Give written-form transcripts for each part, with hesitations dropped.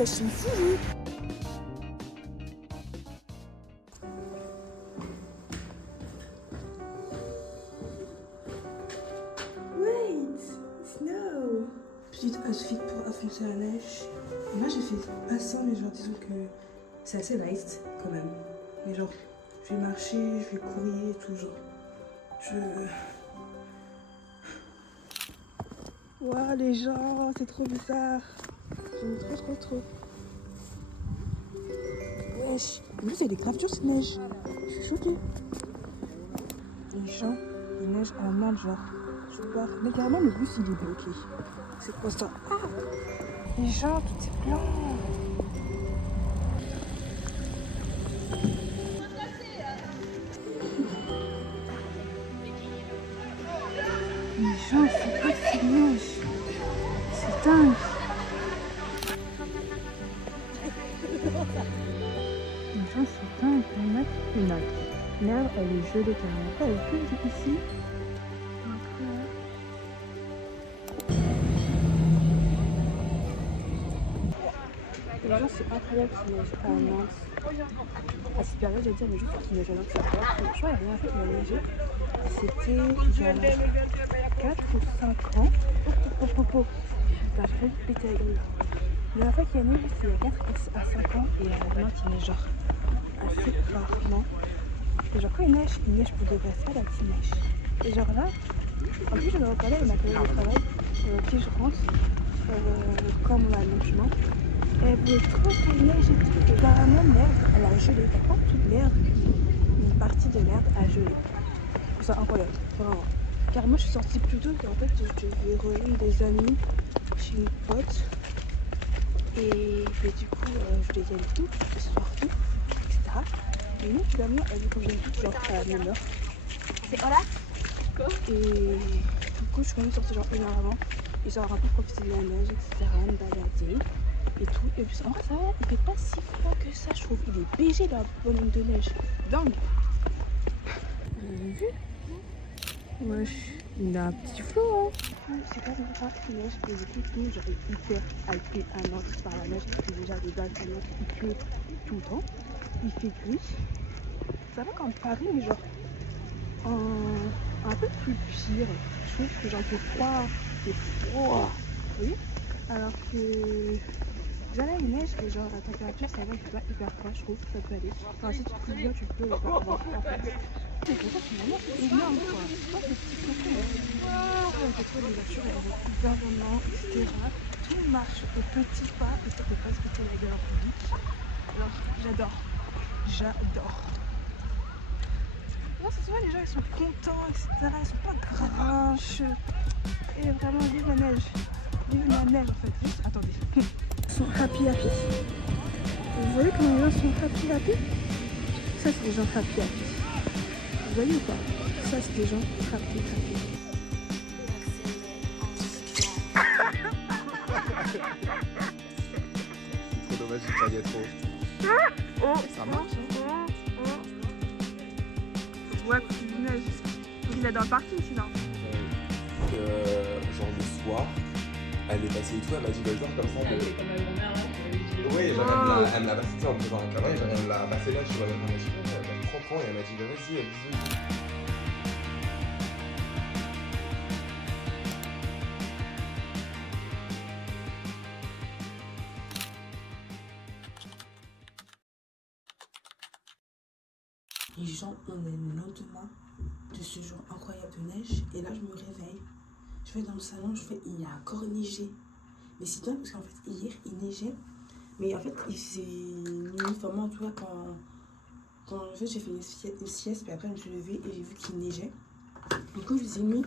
Ouais, je suis fou. Wait, snow. Petite outfit pour affronter la neige. Et là, j'ai fait assez, mais genre, disons que c'est assez light quand même. Mais genre, je vais marcher, je vais courir et tout, genre. Waouh, les gens, c'est trop bizarre. J'aime trop. Wesh, en plus, il y a des gravures cette neige. Je suis choquée. Les gens, il neige à la main, genre. Je pars. Mais carrément, le bus, il est bloqué. C'est quoi ça? Ah, les gens, tout est blanc. Les gens, c'est quoi cette neige? C'est dingue. Les gens, c'est dingue. L'herbe, elle est gelée carrément. Elle est gelée ici. Les gens, c'est incroyable qu'il neige à Nantes. À cette période, j'allais dire, mais juste qu'il neige à Nantes, c'est incroyable. Je crois qu'il y a rien fait qui m'a neigé. C'était il y a 4 ou 5 ans. Oh. Putain, j'ai failli péter la gueule. La dernière fois qu'il y a neigé, c'était il y a 4 à 5 ans. Et à Nantes, il neige genre assez rarement. Et genre, quand il neige pour de vrai, c'est pas la petite neige. Et genre là, en plus, je me reparlais avec ma collègue de travail, qui je rentre, comme on a le chemin. Elle voulait trop qu'il neige et tout. Et apparemment, l'herbe, elle a gelé. Par contre, toute l'herbe, une partie de l'herbe a gelé. Je trouve ça incroyable, vraiment. Car moi, je suis sortie plus tôt, en fait, je devais rejoindre des amis chez une pote. Et du coup, je devais y aller tout, ce soir tout, etc. Et nous, finalement, elle veut qu'on vienne tout, genre à la même heure. C'est voilà. Et du coup, je suis quand même sortie genre 1 heure avant. Et genre un peu profiter de la neige, etc. Me balader. Et tout. Et puis en vrai, ça va, il fait pas si froid que ça, je trouve. Il est BG dans le bonhomme de neige. Dingue. Vous avez vu? Wesh, il a un petit flot, hein. C'est pas grave qu'il neige. Et du coup, nous, j'aurais hyper hypé à Nantes par la neige. Parce que déjà, de base, à Nantes, il pleut tout le temps. Il fait gris. Ça va comme Paris, mais genre un peu plus pire. Je trouve que genre il fait froid. C'est froid. Oui. Alors que déjà là, il neige et genre la température, ça va, il fait pas hyper froid, je trouve, ça peut aller. Enfin, si tu te couches bien, tu peux pas avoir froid en fait. Mais pour ça, c'est vraiment énorme quoi. C'est pas des petits flocons. On peut trouver des voitures et le gouvernement, etc. Tout marche au petit pas et ça peut pas se péter la gueule en public. Alors, j'adore. Non, c'est souvent les gens ils sont contents, etc. Ils sont pas grincheux. Et vraiment, vive la neige. Vive la neige en fait. Juste, attendez. Ils sont happy. Vous voyez comment les gens sont happy? Ça, c'est des gens happy. Vous voyez ou pas? Ça, c'est des gens happy. C'est trop dommage, il taillait trop. Ça marche, hein? Ouais, c'est du neige. Il est dans le parking sinon. Genre le soir, elle est passée et tout, elle m'a dit, bah genre comme ça. Elle fait comme ma grand-mère là. Oui, elle me l'a passé en me faisant un câlin, elle me l'a passé là, je vois, elle a 30 ans et elle m'a dit, bah vas-y, bisous. Les gens, on est le lendemain de ce jour incroyable de neige. Et là, je me réveille. Je vais dans le salon, il a encore neigé. Mais c'est dingue parce qu'en fait, hier, il neigeait. Mais en fait, il s'est nuit vraiment, tu vois, quand en fait, j'ai fait une sieste, puis après, je me suis levée et j'ai vu qu'il neigeait. Du coup, je faisais nuit.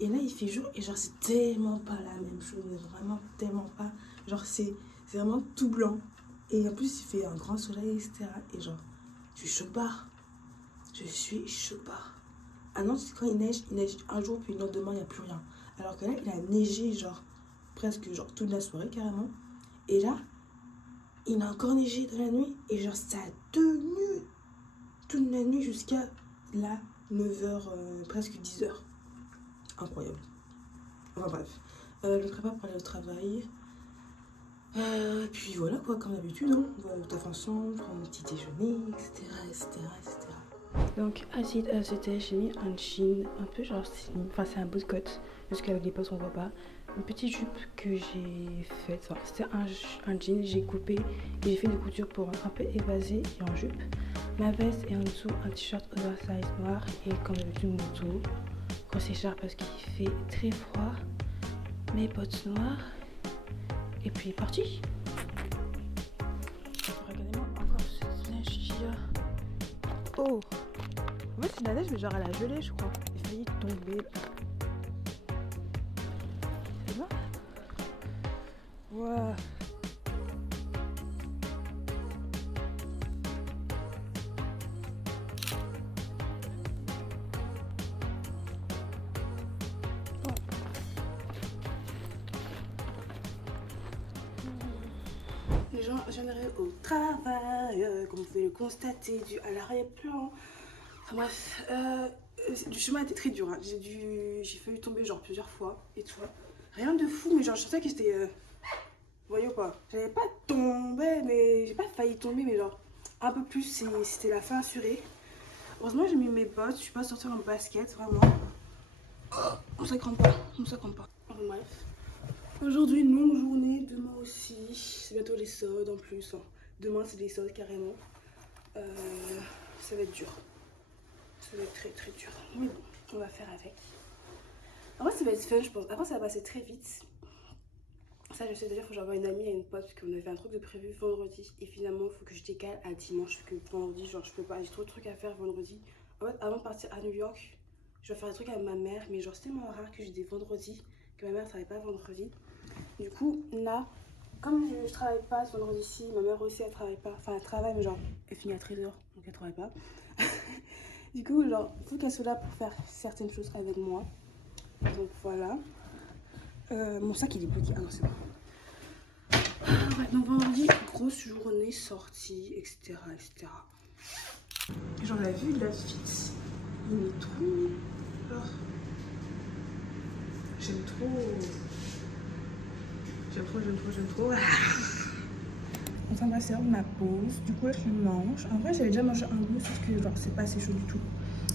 Et là, il fait jour. Et genre, c'est tellement pas la même chose. Mais vraiment tellement pas. Genre, c'est vraiment tout blanc. Et en plus, il fait un grand soleil, etc. Et genre, je suis choc-barre. Ah non, c'est quand il neige un jour, puis le lendemain, il n'y a plus rien. Alors que là, il a neigé, genre, presque, genre, toute la soirée, carrément. Et là, il a encore neigé dans la nuit. Et genre, ça a tenu toute la nuit jusqu'à, là, 9h, presque 10h. Incroyable. Enfin bref. Le prépa pour aller au travail. Puis voilà quoi, comme d'habitude, hein. On va au taf ensemble, prendre un petit déjeuner, etc. etc. Donc à ce déj, j'ai mis un jean un peu genre stylé, enfin c'est un bootcut, juste qu'avec les potes on voit pas. Une petite jupe que j'ai faite, enfin, c'était un jean, j'ai coupé et j'ai fait des coutures pour un peu évaser et en jupe. Ma veste et en dessous un t-shirt oversize noir et comme d'habitude mon manteau. Grosse écharpe parce qu'il fait très froid. Mes bottes noires. Et puis parti. Regardez-moi encore cette neige qu'il y a. Oh! En fait c'est de la neige mais genre elle a gelé je crois. Il a failli tomber. C'est bon? Waouh! Les gens générés au travail, comme vous pouvez le constater, dû à l'arrière-plan. Enfin bref, le chemin était très dur. Hein. J'ai failli tomber genre plusieurs fois et tout. Rien de fou, mais genre je sentais que j'étais. Vous voyez ou pas? J'avais pas tombé, mais j'ai pas failli tomber, mais genre un peu plus, c'était la fin assurée. Heureusement, j'ai mis mes bottes, je suis pas sortie en basket, vraiment. Oh, ça crampe pas, ça crampe pas. Enfin, bref. Aujourd'hui, une longue journée, demain aussi. C'est bientôt les soldes en plus. Hein. Demain, c'est les soldes carrément. Ça va être dur. Ça va être très très dur. Mais bon, on va faire avec. Après, ça va être fun, je pense. Après, ça va passer très vite. Ça, je sais déjà, il faut que j'envoie une amie et une pote parce qu'on avait un truc de prévu vendredi. Et finalement, il faut que je décale à dimanche. Parce que vendredi, genre, je peux pas. J'ai trop de trucs à faire vendredi. En fait, avant de partir à New York, je dois faire des trucs avec ma mère. Mais genre, c'est tellement rare que j'ai des vendredis. Que ma mère ne travaille pas vendredi. Du coup, là, comme je travaille pas ce vendredi-ci, ma mère aussi elle travaille pas. Enfin, elle travaille, mais genre, elle finit à 13h, donc elle travaille pas. Du coup, genre, il faut qu'elle soit là pour faire certaines choses avec moi. Donc voilà. Mon sac il est bloqué. Ah non, c'est bon. Ouais, donc vendredi, grosse journée, sortie, etc. etc. J'en ai vu l'outfit. Il est trop mignon. J'aime trop. J'aime trop. Enfin bref, c'est l'heure de ma pause. Du coup, là, je le mange. En vrai, j'avais déjà mangé un goût, sauf que genre, c'est pas assez chaud du tout.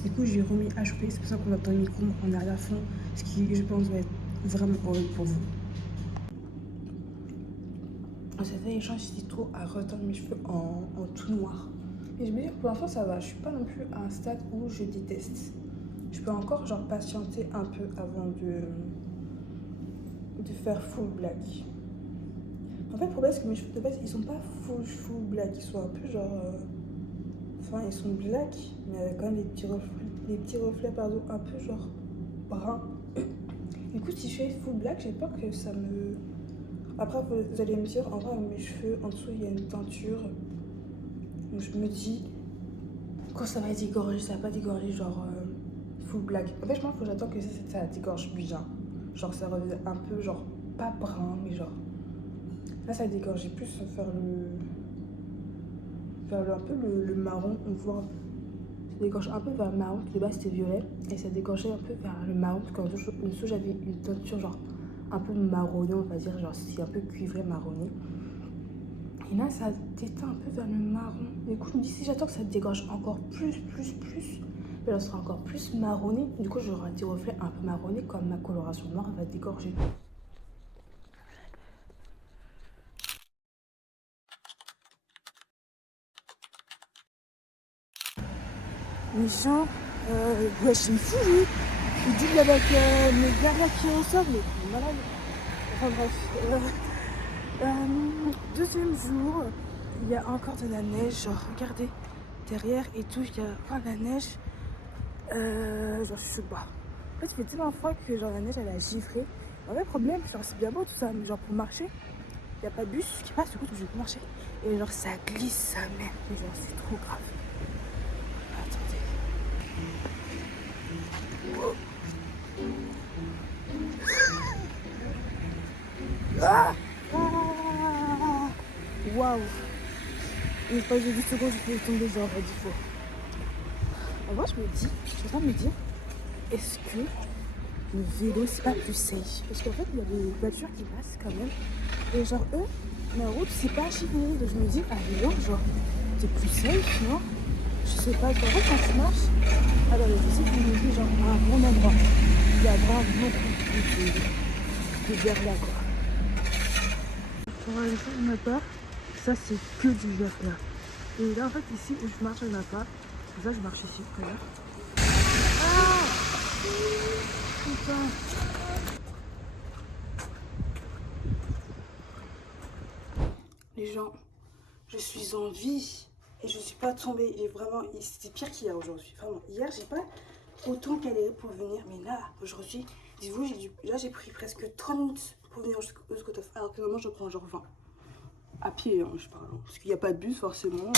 Du coup, j'ai remis à chauffer. C'est pour ça qu'on va dans le micro en arrière-fond. Ce qui, je pense, va être vraiment horrible pour vous. Ça fait une chance ici trop à reteindre mes cheveux en tout noir. Et je me dis que pour l'instant, ça va. Je suis pas non plus à un stade où je déteste. Je peux encore genre patienter un peu avant de faire full black. En fait, le problème, c'est que mes cheveux de base, ils sont pas full black. Ils sont un peu genre. Enfin, ils sont black, mais avec quand même des petits reflets pardon, un peu genre brun. Du coup, si je fais full black, j'ai peur que ça me. Après, vous allez me dire, en vrai, mes cheveux, en dessous, il y a une teinture. Donc, je me dis, quand ça va dégorger, ça va pas dégorger genre full black. En fait, je pense qu'il faut que j'attends que ça dégorge bien. Genre, ça revienne un peu, genre, pas brun, mais genre. Là, ça dégorge. J'ai plus faire un peu le marron. On voit un peu. Ça dégorge un peu vers le marron, de base c'était violet. Et ça dégorgeait un peu vers le marron, parce qu'en dessous, j'avais une teinture, genre, un peu marronné, on va dire. Genre, c'est un peu cuivré, marronné. Et là, ça déteint un peu vers le marron. Du coup, je me dis, si j'attends que ça dégorge encore plus, là, ça sera encore plus marronné. Du coup, j'aurai des reflets un peu marronnés, comme ma coloration noire va dégorger. Les gens, ouais, je suis fou, lui. Je dis avec mes gars là qui ressortent, mais malade. Enfin bref. Deuxième jour, il y a encore de la neige. Genre, regardez, derrière et tout, il y a encore de la neige. Genre, je sais pas. En fait, il fait tellement froid que genre, la neige, elle a givré. Le vrai problème, genre, c'est bien beau tout ça, mais genre, pour marcher, il n'y a pas de bus qui passe, du coup, je peux marcher. Et genre, ça glisse, ça merde. Et genre, c'est trop grave. Attendez. Waouh! Il pas j'ai 10 secondes, je peux tomber genre 10 fois. En vrai, je suis en train de me dire, est-ce que le vélo c'est pas plus safe? Parce qu'en fait, il y a des voitures qui passent quand même. Et genre, eux, Ma route, c'est pas archi fini. Donc je me dis, à Lyon, genre, t'es plus safe, non? Je sais pas, en fait, quand tu marches, alors les ici, tu me dis, genre, à un bon endroit. Il y a vraiment beaucoup de verglas, quoi. Pour aller faire une appart, ça c'est que du verglas. Et là, en fait, ici où je marche à une appart, ça je marche ici, d'ailleurs. Ah putain. Les gens, je suis en vie et je suis pas tombée. J'ai vraiment, c'était pire qu'hier aujourd'hui. Vraiment, hier j'ai pas autant galéré pour venir, mais là aujourd'hui, dites-vous, là j'ai pris presque 30 minutes pour venir jusqu'au taf. Alors que normalement je prends genre 20. À pied, hein, je parle. Parce qu'il n'y a pas de bus forcément.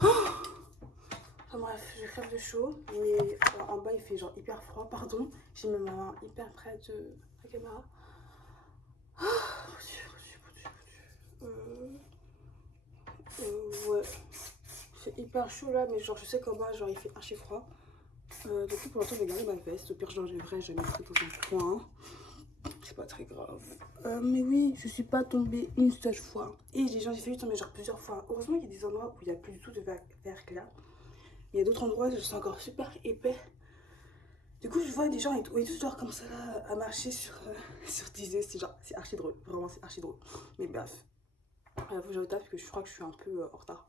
Enfin bref, je crève de chaud. Mais en bas il fait genre hyper froid. Pardon, j'ai mis ma main hyper près de la caméra. Ouais, c'est hyper chaud là, mais genre je sais qu'en bas genre il fait archi froid. Du coup pour l'instant je vais garder ma veste. Au pire j'enlèverai, je la mettrai dans un coin. C'est pas très grave. Mais oui, je suis pas tombée une seule fois. Et les gens, j'ai failli tomber genre plusieurs fois. Heureusement qu'il y a des endroits où il n'y a plus du tout de verglas. Il y a d'autres endroits où c'est encore super épais. Du coup je vois des gens et tout genre comme ça là à marcher sur Disney. C'est genre, c'est archi drôle. Vraiment c'est archi drôle. Mais bref. Faut que j'aille au taf parce que je crois que je suis un peu en retard.